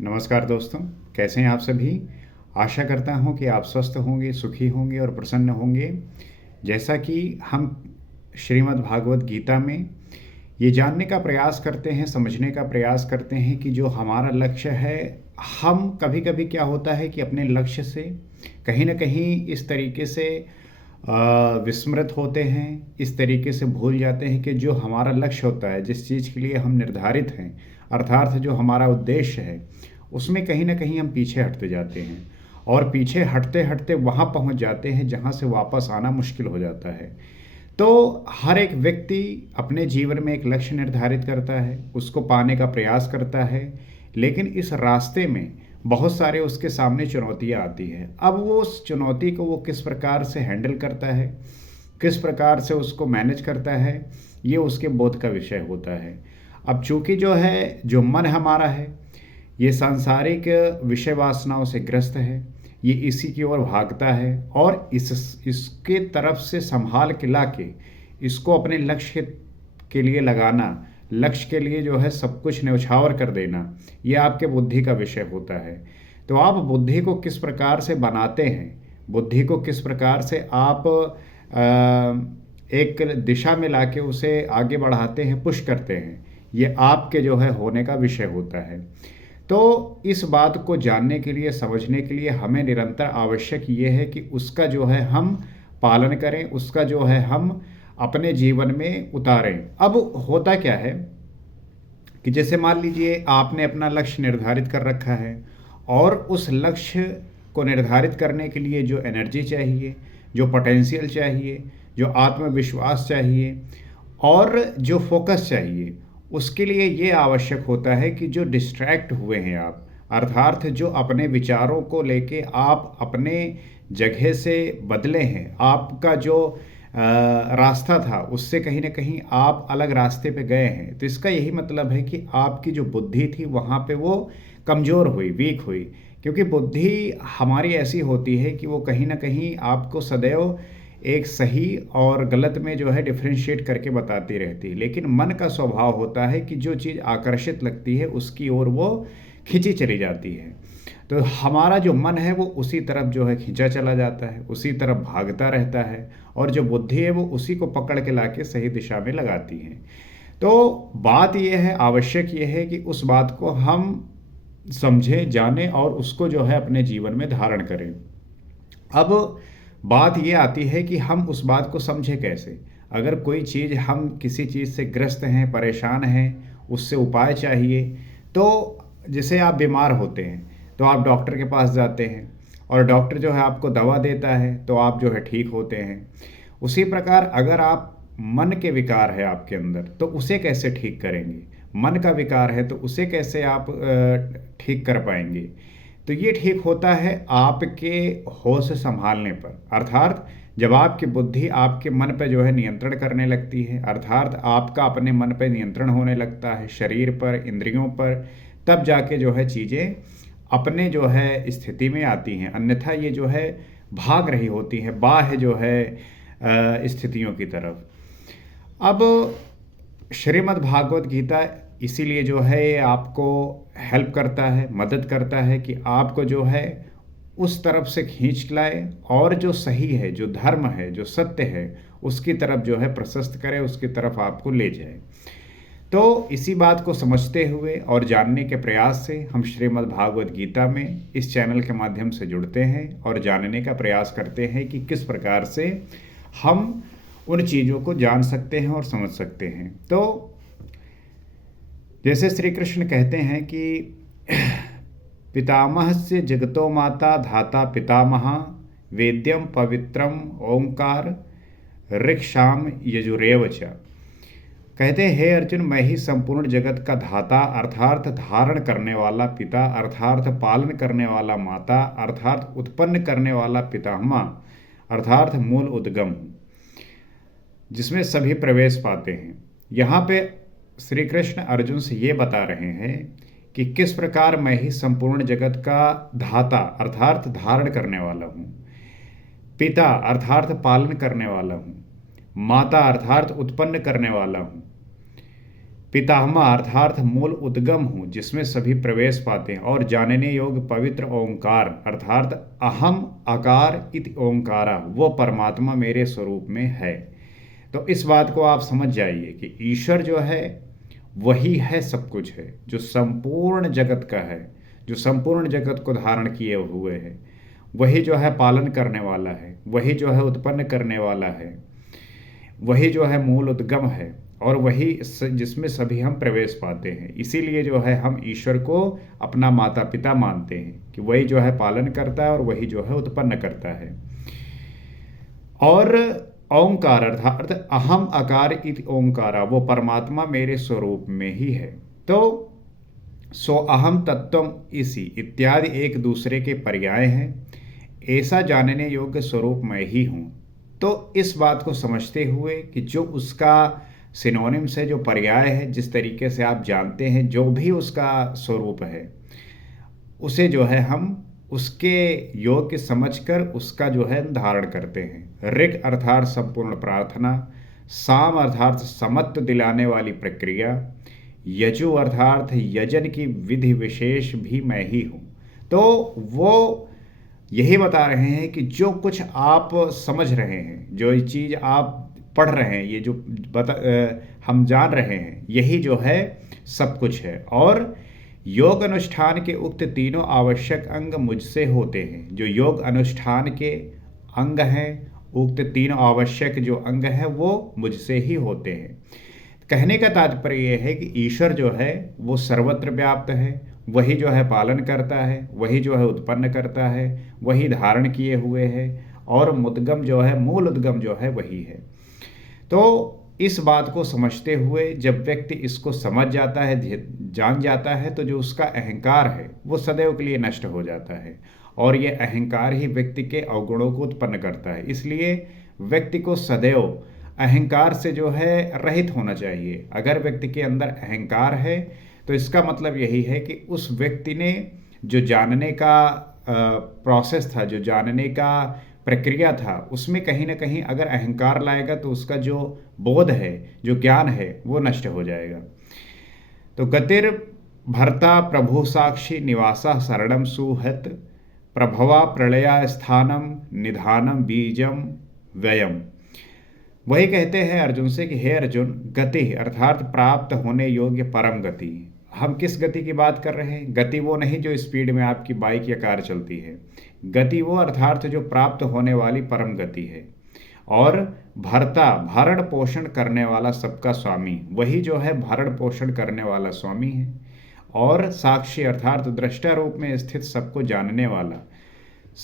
नमस्कार दोस्तों, कैसे हैं आप सभी? आशा करता हूं कि आप स्वस्थ होंगे, सुखी होंगे और प्रसन्न होंगे। जैसा कि हम श्रीमद् भागवत गीता में ये जानने का प्रयास करते हैं, समझने का प्रयास करते हैं कि जो हमारा लक्ष्य है, हम कभी-कभी क्या होता है कि अपने लक्ष्य से कहीं न कहीं इस तरीके से विस्मृत होते हैं, इस तरीके से भूल जाते हैं कि जो हमारा लक्ष्य होता है, जिस चीज़ के लिए हम निर्धारित हैं, अर्थात जो हमारा उद्देश्य है, उसमें कहीं न कहीं हम पीछे हटते जाते हैं और पीछे हटते-हटते वहाँ पहुँच जाते हैं जहाँ से वापस आना मुश्किल हो जाता है। तो हर एक व्यक्ति अपने जीवन में एक लक्ष्य निर्धारित करता है, उसको पाने का प्रयास करता है, लेकिन इस रास्ते में बहुत सारे उसके सामने चुनौतियाँ आती हैं। अब वो उस चुनौती को वो किस प्रकार से हैंडल करता है, किस प्रकार से उसको मैनेज करता है, ये उसके बोध का विषय होता है। अब चूँकि जो है, जो मन हमारा है, ये सांसारिक विषय वासनाओं से ग्रस्त है, ये इसी की ओर भागता है और इसके तरफ से संभाल के लाके इसको अपने लक्ष्य के लिए लगाना, लक्ष्य के लिए जो है सब कुछ न्यौछावर कर देना, ये आपके बुद्धि का विषय होता है। तो आप बुद्धि को किस प्रकार से बनाते हैं, बुद्धि को किस प्रकार से आप एक दिशा में लाके उसे आगे बढ़ाते हैं, पुश करते हैं, ये आपके जो है होने का विषय होता है। तो इस बात को जानने के लिए, समझने के लिए हमें निरंतर आवश्यक ये है कि उसका जो है हम पालन करें, उसका जो है हम अपने जीवन में उतारें। अब होता क्या है कि जैसे मान लीजिए आपने अपना लक्ष्य निर्धारित कर रखा है और उस लक्ष्य को निर्धारित करने के लिए जो एनर्जी चाहिए, जो पोटेंशियल चाहिए, जो आत्मविश्वास चाहिए और जो फोकस चाहिए, उसके लिए ये आवश्यक होता है कि जो डिस्ट्रैक्ट हुए हैं आप, अर्थात जो अपने विचारों को लेके आप अपने जगह से बदले हैं, आपका जो रास्ता था उससे कहीं न कहीं आप अलग रास्ते पे गए हैं। तो इसका यही मतलब है कि आपकी जो बुद्धि थी वहाँ पे वो कमज़ोर हुई, वीक हुई। क्योंकि बुद्धि हमारी ऐसी होती है कि वो कहीं न कहीं आपको सदैव एक सही और गलत में जो है डिफरेंशिएट करके बताती रहती है। लेकिन मन का स्वभाव होता है कि जो चीज़ आकर्षित लगती है उसकी ओर वो खींची चली जाती है। तो हमारा जो मन है वो उसी तरफ जो है खींचा चला जाता है, उसी तरफ भागता रहता है और जो बुद्धि है वो उसी को पकड़ के लाके सही दिशा में लगाती है। तो बात ये है, आवश्यक ये है कि उस बात को हम समझें, जानें और उसको जो है अपने जीवन में धारण करें। अब बात ये आती है कि हम उस बात को समझें कैसे? अगर कोई चीज़, हम किसी चीज़ से ग्रस्त हैं, परेशान हैं, उससे उपाय चाहिए, तो जैसे आप बीमार होते हैं, तो आप डॉक्टर के पास जाते हैं और डॉक्टर जो है आपको दवा देता है, तो आप जो है ठीक होते हैं। उसी प्रकार अगर आप मन के विकार है आपके अंदर, तो उसे कैसे ठीक करेंगे? मन का विकार है, तो उसे कैसे आप ठीक कर पाएँगे? तो ये ठीक होता है आपके होश संभालने पर, अर्थात जब आपकी बुद्धि आपके मन पे जो है नियंत्रण करने लगती है, अर्थात आपका अपने मन पे नियंत्रण होने लगता है, शरीर पर, इंद्रियों पर, तब जाके जो है चीज़ें अपने जो है स्थिति में आती हैं। अन्यथा ये जो है भाग रही होती हैं बाह्य जो है स्थितियों की तरफ। अब श्रीमद् भागवत गीता इसीलिए जो है ये आपको हेल्प करता है, मदद करता है कि आपको जो है उस तरफ से खींच लाए और जो सही है, जो धर्म है, जो सत्य है, उसकी तरफ जो है प्रशस्त करे, उसकी तरफ आपको ले जाए। तो इसी बात को समझते हुए और जानने के प्रयास से हम श्रीमद् भागवत गीता में इस चैनल के माध्यम से जुड़ते हैं और जानने का प्रयास करते हैं कि किस प्रकार से हम उन चीज़ों को जान सकते हैं और समझ सकते हैं। तो जैसे श्री कृष्ण कहते हैं कि पितामहस्य जगतो माता धाता पितामह वेद्यम पवित्रम ओंकार ऋक्षाम यजुरेव च। कहते हैं, हे अर्जुन, मैं ही संपूर्ण जगत का धाता अर्थात धारण करने वाला पिता, अर्थात पालन करने वाला माता, अर्थात उत्पन्न करने वाला पितामह, अर्थात मूल उद्गम हूँ, जिसमें सभी प्रवेश पाते हैं। यहाँ पे श्री कृष्ण अर्जुन से ये बता रहे हैं कि किस प्रकार मैं ही संपूर्ण जगत का धाता अर्थात धारण करने वाला हूँ, पिता अर्थात पालन करने वाला हूँ, माता अर्थात उत्पन्न करने वाला हूँ, पितामह अर्थात मूल उद्गम हूँ जिसमें सभी प्रवेश पाते हैं, और जानने योग्य पवित्र ओंकार अर्थात अहम आकार इति ओंकारा वो परमात्मा मेरे स्वरूप में है। तो इस बात को आप समझ जाइए कि ईश्वर जो है वही है, सब कुछ है, जो संपूर्ण जगत का है, जो संपूर्ण जगत को धारण किए हुए है। वही जो है पालन करने वाला है, वही जो है उत्पन्न करने वाला है, वही जो है मूल उद्गम है, और वही जिसमें सभी हम प्रवेश पाते हैं। इसीलिए जो है हम ईश्वर को अपना माता पिता मानते हैं कि वही जो है पालन करता है और वही जो है उत्पन्न करता है। और ओंकार अर्थात अहम आकार इति ओंकारा वो परमात्मा मेरे स्वरूप में ही है। तो सो अहम तत्वम इसी इत्यादि एक दूसरे के पर्याय हैं। ऐसा जानने योग्य स्वरूप मैं ही हूँ। तो इस बात को समझते हुए कि जो उसका सिनोनिम्स है, जो पर्याय है, जिस तरीके से आप जानते हैं जो भी उसका स्वरूप है, उसे जो है हम उसके योग्य समझकर उसका जो है धारण करते हैं। ऋग अर्थात संपूर्ण प्रार्थना, साम अर्थात समत्व दिलाने वाली प्रक्रिया, यजु अर्थात यजन की विधि विशेष भी मैं ही हूँ। तो वो यही बता रहे हैं कि जो कुछ आप समझ रहे हैं, जो चीज़ आप पढ़ रहे हैं, ये जो हम जान रहे हैं, यही जो है सब कुछ है। और योग अनुष्ठान के उक्त तीनों आवश्यक अंग मुझसे होते हैं। जो योग अनुष्ठान के अंग हैं, उक्त तीनों आवश्यक जो अंग हैं वो मुझसे ही होते हैं। कहने का तात्पर्य यह है कि ईश्वर जो है वो सर्वत्र व्याप्त है, वही जो है पालन करता है, वही जो है उत्पन्न करता है, वही धारण किए हुए है, और मुद्गम जो है मूल उद्गम जो है वही है। तो इस बात को समझते हुए जब व्यक्ति इसको समझ जाता है, जान जाता है, तो जो उसका अहंकार है वो सदैव के लिए नष्ट हो जाता है। और ये अहंकार ही व्यक्ति के अवगुणों को उत्पन्न करता है। इसलिए व्यक्ति को सदैव अहंकार से जो है रहित होना चाहिए। अगर व्यक्ति के अंदर अहंकार है तो इसका मतलब यही है कि उस व्यक्ति ने जो जानने का प्रोसेस था, जो जानने का प्रक्रिया था, उसमें कहीं ना कहीं अगर अहंकार लाएगा तो उसका जो बोध है, जो ज्ञान है, वो नष्ट हो जाएगा। तो गतिर भर्ता प्रभु साक्षी निवासा शरणम सुहत प्रभवा प्रलया स्थानम निधानम बीजम व्ययम। वही कहते हैं अर्जुन से कि हे अर्जुन, गति अर्थात प्राप्त होने योग्य परम गति। हम किस गति की बात कर रहे हैं? गति वो नहीं जो स्पीड में आपकी बाइक या कार चलती है। गति वो अर्थात जो प्राप्त होने वाली परम गति है। और भर्ता भरण पोषण करने वाला सबका स्वामी, वही जो है भरण पोषण करने वाला स्वामी है। और साक्षी अर्थात दृष्टा रूप में स्थित सबको जानने वाला,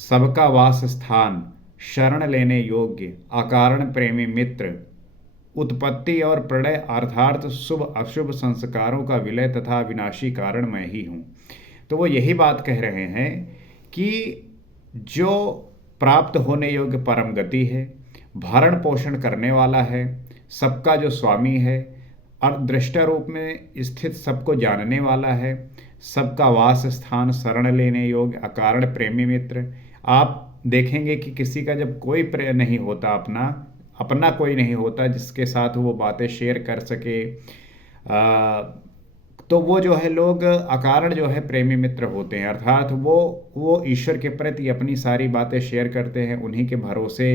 सबका वास स्थान, शरण लेने योग्य, अकारण प्रेमी मित्र, उत्पत्ति और प्रलय अर्थात शुभ अशुभ संस्कारों का विलय तथा विनाशी कारण मैं ही हूँ। तो वो यही बात कह रहे हैं कि जो प्राप्त होने योग्य परम गति है, भरण पोषण करने वाला है, सबका जो स्वामी है, और दृष्टा रूप में स्थित सबको जानने वाला है, सबका वास स्थान, शरण लेने योग्य, अकारण प्रेमी मित्र। आप देखेंगे कि किसी का जब कोई प्रेम नहीं होता, अपना कोई नहीं होता जिसके साथ वो बातें शेयर कर सके, तो वो जो है लोग अकारण जो है प्रेमी मित्र होते हैं। अर्थात वो ईश्वर के प्रति अपनी सारी बातें शेयर करते हैं, उन्हीं के भरोसे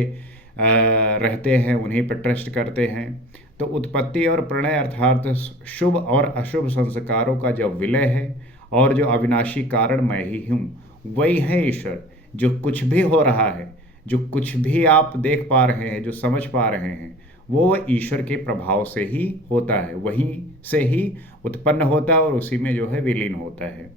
रहते हैं, उन्हीं पर ट्रस्ट करते हैं। तो उत्पत्ति और प्रणय अर्थात शुभ और अशुभ संस्कारों का जो विलय है और जो अविनाशी कारण मैं ही हूँ, वही है ईश्वर। जो कुछ भी हो रहा है, जो कुछ भी आप देख पा रहे हैं, जो समझ पा रहे हैं, वो ईश्वर के प्रभाव से ही होता है, वहीं से ही उत्पन्न होता है और उसी में जो है विलीन होता है।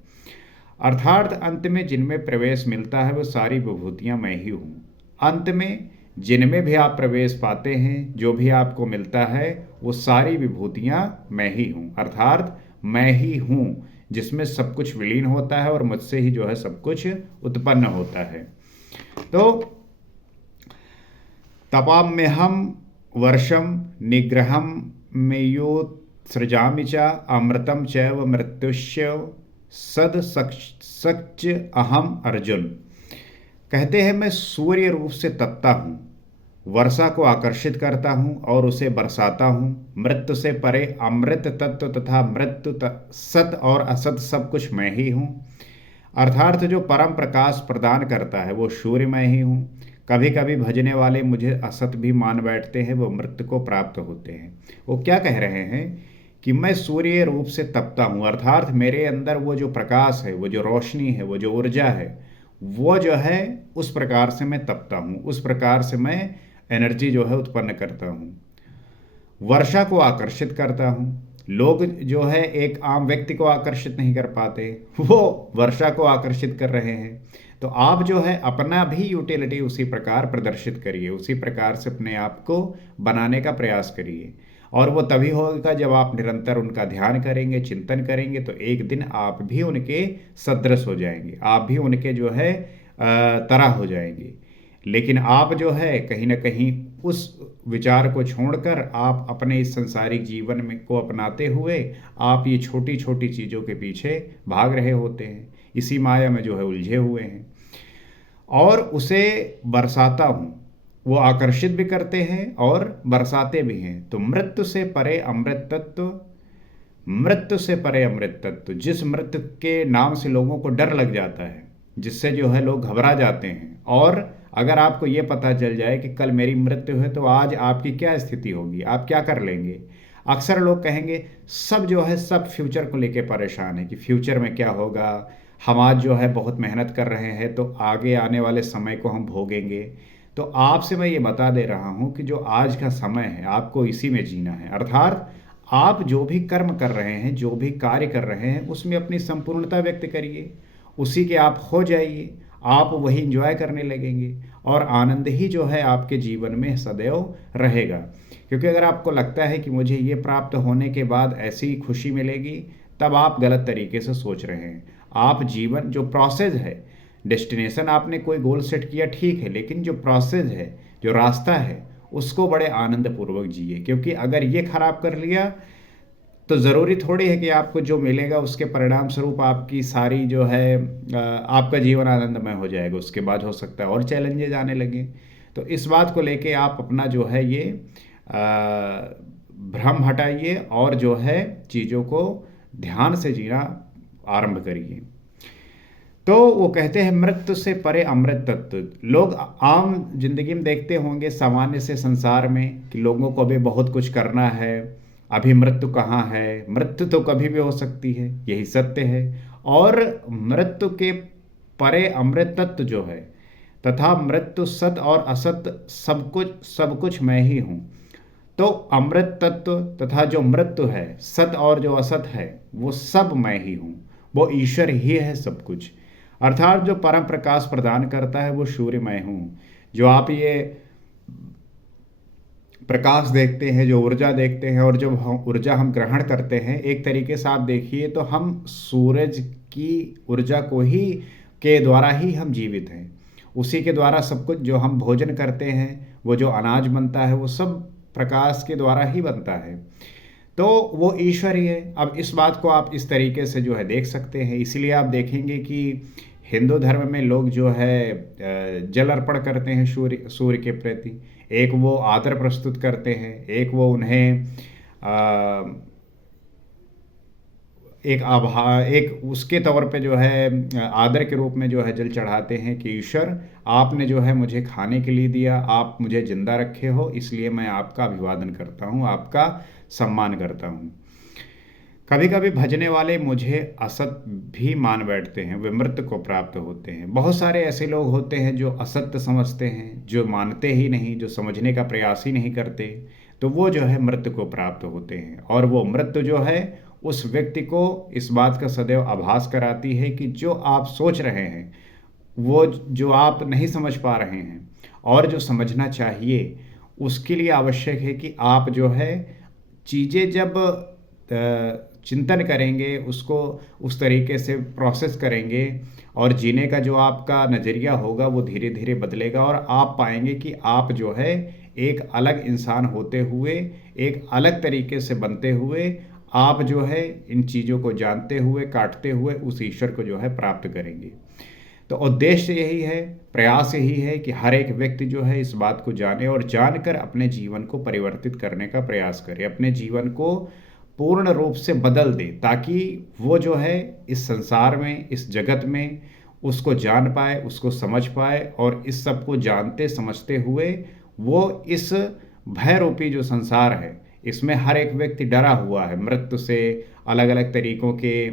अर्थात अंत में जिनमें प्रवेश मिलता है वो सारी विभूतियां मैं ही हूँ। अंत में जिनमें भी आप प्रवेश पाते हैं, जो भी आपको मिलता है, वो सारी विभूतियां मैं ही हूँ। अर्थात मैं ही हूँ जिसमें सब कुछ विलीन होता है और मुझसे ही जो है सब कुछ उत्पन्न होता है। तो तपाम्यहम वर्षम निग्रहम मेयोत्सृजामि च अमृतम चैव मृत्युश्च सद सच अहम अर्जुन। कहते हैं मैं सूर्य रूप से तपता हूँ वर्षा को आकर्षित करता हूँ और उसे बरसाता हूँ। मृत्यु से परे अमृत तत्व तथा सत और असत सब कुछ मैं ही हूँ। अर्थात जो परम प्रकाश प्रदान करता है वो सूर्य मैं ही हूँ। कभी कभी भजने वाले मुझे असत भी मान बैठते हैं, वो मृत्यु को प्राप्त होते हैं। वो क्या कह रहे हैं कि मैं सूर्य रूप से तपता हूँ, अर्थात मेरे अंदर वो जो प्रकाश है, वो जो रोशनी है, वो जो ऊर्जा है, वो जो है उस प्रकार से मैं तपता हूँ, उस प्रकार से मैं एनर्जी जो है उत्पन्न करता हूँ। वर्षा को आकर्षित करता हूँ। लोग जो है एक आम व्यक्ति को आकर्षित नहीं कर पाते, वो वर्षा को आकर्षित कर रहे हैं। तो आप जो है अपना भी यूटिलिटी उसी प्रकार प्रदर्शित करिए, उसी प्रकार से अपने आप को बनाने का प्रयास करिए। और वो तभी होगा जब आप निरंतर उनका ध्यान करेंगे, चिंतन करेंगे, तो एक दिन आप भी उनके सदृश हो जाएंगे, आप भी उनके जो है तरह हो जाएंगे। लेकिन आप जो है कहीं ना कहीं उस विचार को छोड़कर आप अपने इस संसारिक जीवन में को अपनाते हुए आप ये छोटी छोटी चीज़ों के पीछे भाग रहे होते हैं, इसी माया में जो है उलझे हुए हैं। और उसे बरसाता हूँ, वो आकर्षित भी करते हैं और बरसाते भी हैं। तो मृत्यु से परे अमृत तत्व, मृत्यु से परे अमृत तत्व, जिस मृत्यु के नाम से लोगों को डर लग जाता है, जिससे जो है लोग घबरा जाते हैं, और अगर आपको ये पता चल जाए कि कल मेरी मृत्यु है तो आज आपकी क्या स्थिति होगी, आप क्या कर लेंगे। अक्सर लोग कहेंगे सब जो है सब फ्यूचर को लेके परेशान है कि फ्यूचर में क्या होगा, हम आज जो है बहुत मेहनत कर रहे हैं तो आगे आने वाले समय को हम भोगेंगे। तो आपसे मैं ये बता दे रहा हूँ कि जो आज का समय है आपको इसी में जीना है। अर्थात आप जो भी कर्म कर रहे हैं, जो भी कार्य कर रहे हैं, उसमें अपनी संपूर्णता व्यक्त करिए, उसी के आप हो जाइए, आप वही इंजॉय करने लगेंगे और आनंद ही जो है आपके जीवन में सदैव रहेगा। क्योंकि अगर आपको लगता है कि मुझे ये प्राप्त होने के बाद ऐसी खुशी मिलेगी, तब आप गलत तरीके से सोच रहे हैं। आप जीवन जो प्रोसेस है, डेस्टिनेशन आपने कोई गोल सेट किया ठीक है, लेकिन जो प्रोसेस है, जो रास्ता है, उसको बड़े आनंद पूर्वक जिए। क्योंकि अगर ये खराब कर लिया तो ज़रूरी थोड़ी है कि आपको जो मिलेगा उसके परिणाम स्वरूप आपकी सारी जो है आपका जीवन आनंदमय हो जाएगा। उसके बाद हो सकता है और चैलेंजेस आने लगे। तो इस बात को लेके आप अपना जो है ये भ्रम हटाइए और जो है चीज़ों को ध्यान से जीना आरंभ करिए। तो वो कहते हैं मृत्यु से परे अमृत तत्व। लोग आम जिंदगी में देखते होंगे सामान्य से संसार में कि लोगों को अभी बहुत कुछ करना है, अभी मृत्यु कहाँ है, मृत्यु तो कभी भी हो सकती है, यही सत्य है। और मृत्यु के परे अमृत तत्व जो है, तथा मृत्यु सत और असत सब कुछ मैं ही हूँ। तो अमृत तत्व तथा जो मृत्यु है, सत और जो असत है, वो सब मैं ही हूँ, वो ईश्वर ही है सब कुछ। अर्थात जो परम प्रकाश प्रदान करता है वो सूर्य मैं हूँ। जो आप ये प्रकाश देखते हैं, जो ऊर्जा देखते हैं, और जो ऊर्जा हम ग्रहण करते हैं, एक तरीके से आप देखिए तो हम सूरज की ऊर्जा को ही के द्वारा ही हम जीवित हैं। उसी के द्वारा सब कुछ जो हम भोजन करते हैं, वो जो अनाज बनता है, वो सब प्रकाश के द्वारा ही बनता है। तो वो ईश्वर ही है। अब इस बात को आप इस तरीके से जो है देख सकते हैं। इसीलिए आप देखेंगे कि हिंदू धर्म में लोग जो है जल अर्पण करते हैं सूर्य के प्रति। एक वो आदर प्रस्तुत करते हैं, एक वो उन्हें एक उसके तौर पे जो है आदर के रूप में जो है जल चढ़ाते हैं कि ईश्वर आपने जो है मुझे खाने के लिए दिया, आप मुझे जिंदा रखे हो, इसलिए मैं आपका अभिवादन करता हूँ, आपका सम्मान करता हूँ। कभी कभी भजने वाले मुझे असत भी मान बैठते हैं, वे मृत्यु को प्राप्त होते हैं। बहुत सारे ऐसे लोग होते हैं जो असत्य समझते हैं, जो मानते ही नहीं, जो समझने का प्रयास ही नहीं करते, तो वो जो है मृत्यु को प्राप्त होते हैं। और वो मृत्यु जो है उस व्यक्ति को इस बात का सदैव आभास कराती है कि जो आप सोच रहे हैं, वो जो आप नहीं समझ पा रहे हैं और जो समझना चाहिए, उसके लिए आवश्यक है कि आप जो है चीज़ें जब चिंतन करेंगे, उसको उस तरीके से प्रोसेस करेंगे, और जीने का जो आपका नज़रिया होगा वो धीरे धीरे बदलेगा, और आप पाएंगे कि आप जो है एक अलग इंसान होते हुए, एक अलग तरीके से बनते हुए, आप जो है इन चीज़ों को जानते हुए, काटते हुए उस ईश्वर को जो है प्राप्त करेंगे। तो उद्देश्य यही है, प्रयास यही है कि हर एक व्यक्ति जो है इस बात को जाने और जानकर अपने जीवन को परिवर्तित करने का प्रयास करे, अपने जीवन को पूर्ण रूप से बदल दे, ताकि वो जो है इस संसार में, इस जगत में उसको जान पाए, उसको समझ पाए, और इस सब को जानते समझते हुए वो इस भय रूपी जो संसार है, इसमें हर एक व्यक्ति डरा हुआ है मृत्यु से, अलग अलग तरीकों के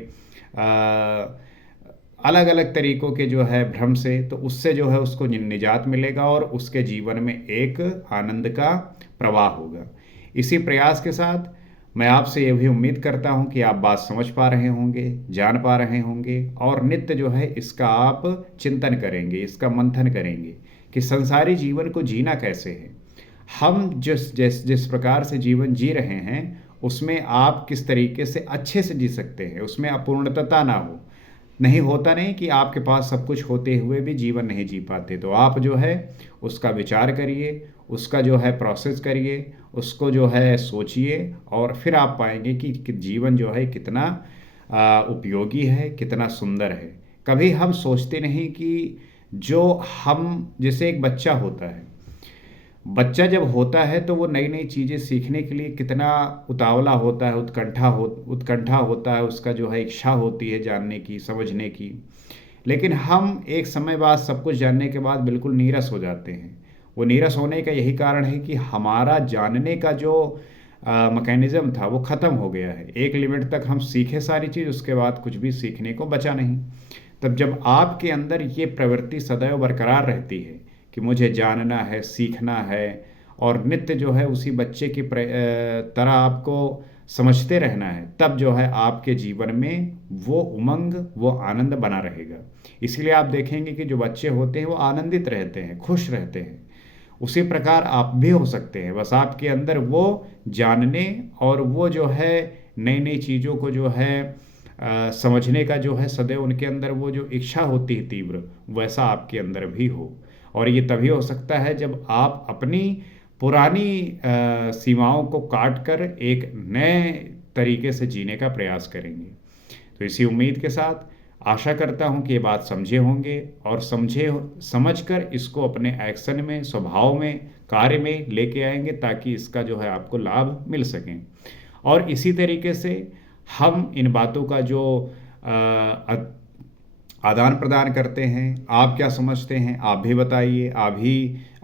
अलग अलग तरीकों के जो है भ्रम से, तो उससे जो है उसको निजात मिलेगा और उसके जीवन में एक आनंद का प्रवाह होगा। इसी प्रयास के साथ मैं आपसे ये भी उम्मीद करता हूँ कि आप बात समझ पा रहे होंगे, जान पा रहे होंगे, और नित्य जो है इसका आप चिंतन करेंगे, इसका मंथन करेंगे कि संसारी जीवन को जीना कैसे है। हम जिस प्रकार से जीवन जी रहे हैं उसमें आप किस तरीके से अच्छे से जी सकते हैं, उसमें अपूर्णता ना हो। नहीं होता नहीं कि आपके पास सब कुछ होते हुए भी जीवन नहीं जी पाते, तो आप जो है उसका विचार करिए, उसका जो है प्रोसेस करिए, उसको जो है सोचिए, और फिर आप पाएंगे कि जीवन जो है कितना उपयोगी है, कितना सुंदर है। कभी हम सोचते नहीं कि जो हम, जैसे एक बच्चा होता है, बच्चा जब होता है तो वो नई नई चीज़ें सीखने के लिए कितना उतावला होता है, उत्कंठा होता है, उसका जो है इच्छा होती है जानने की, समझने की। लेकिन हम एक समय बाद सब कुछ जानने के बाद बिल्कुल नीरस हो जाते हैं। वो नीरस होने का यही कारण है कि हमारा जानने का जो मैकेनिज़्म था वो ख़त्म हो गया है। एक लिमिट तक हम सीखे सारी चीज़, उसके बाद कुछ भी सीखने को बचा नहीं। तब जब आपके अंदर ये प्रवृत्ति सदैव बरकरार रहती है कि मुझे जानना है, सीखना है, और नित्य जो है उसी बच्चे की तरह आपको समझते रहना है, तब जो है आपके जीवन में वो उमंग, वो आनंद बना रहेगा। इसीलिए आप देखेंगे कि जो बच्चे होते हैं वो आनंदित रहते हैं, खुश रहते हैं। उसी प्रकार आप भी हो सकते हैं, बस आपके अंदर वो जानने और वो जो है नई नई चीज़ों को जो है समझने का जो है सदैव उनके अंदर वो जो इच्छा होती है तीव्र, वैसा आपके अंदर भी हो। और ये तभी हो सकता है जब आप अपनी पुरानी सीमाओं को काट कर एक नए तरीके से जीने का प्रयास करेंगे। तो इसी उम्मीद के साथ आशा करता हूँ कि ये बात समझे होंगे, और समझकर इसको अपने एक्शन में, स्वभाव में, कार्य में लेके आएंगे, ताकि इसका जो है आपको लाभ मिल सकें। और इसी तरीके से हम इन बातों का जो आदान प्रदान करते हैं, आप क्या समझते हैं आप भी बताइए।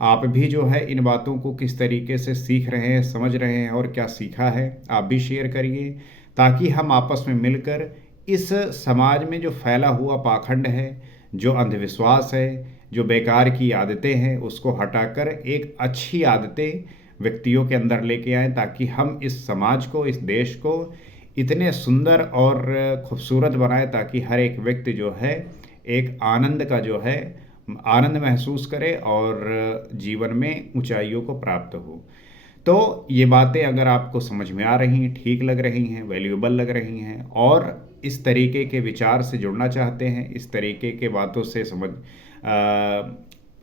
आप भी जो है इन बातों को किस तरीके से सीख रहे हैं, समझ रहे हैं, और क्या सीखा है आप भी शेयर करिए, ताकि हम आपस में मिलकर इस समाज में जो फैला हुआ पाखंड है, जो अंधविश्वास है, जो बेकार की आदतें हैं, उसको हटाकर एक अच्छी आदतें व्यक्तियों के अंदर लेके आएँ, ताकि हम इस समाज को, इस देश को इतने सुंदर और खूबसूरत बनाए, ताकि हर एक व्यक्ति जो है एक आनंद का जो है आनंद महसूस करे और जीवन में ऊंचाइयों को प्राप्त हो। तो ये बातें अगर आपको समझ में आ रही हैं, ठीक लग रही हैं, वैल्यूएबल लग रही हैं, और इस तरीके के विचार से जुड़ना चाहते हैं, इस तरीके के बातों से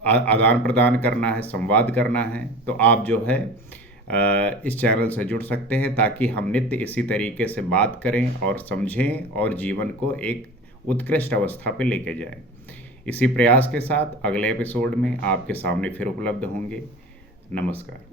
आदान प्रदान करना है, संवाद करना है, तो आप जो है इस चैनल से जुड़ सकते हैं, ताकि हम नित्य इसी तरीके से बात करें और समझें और जीवन को एक उत्कृष्ट अवस्था पे लेके जाएं। इसी प्रयास के साथ अगले एपिसोड में आपके सामने फिर उपलब्ध होंगे। नमस्कार।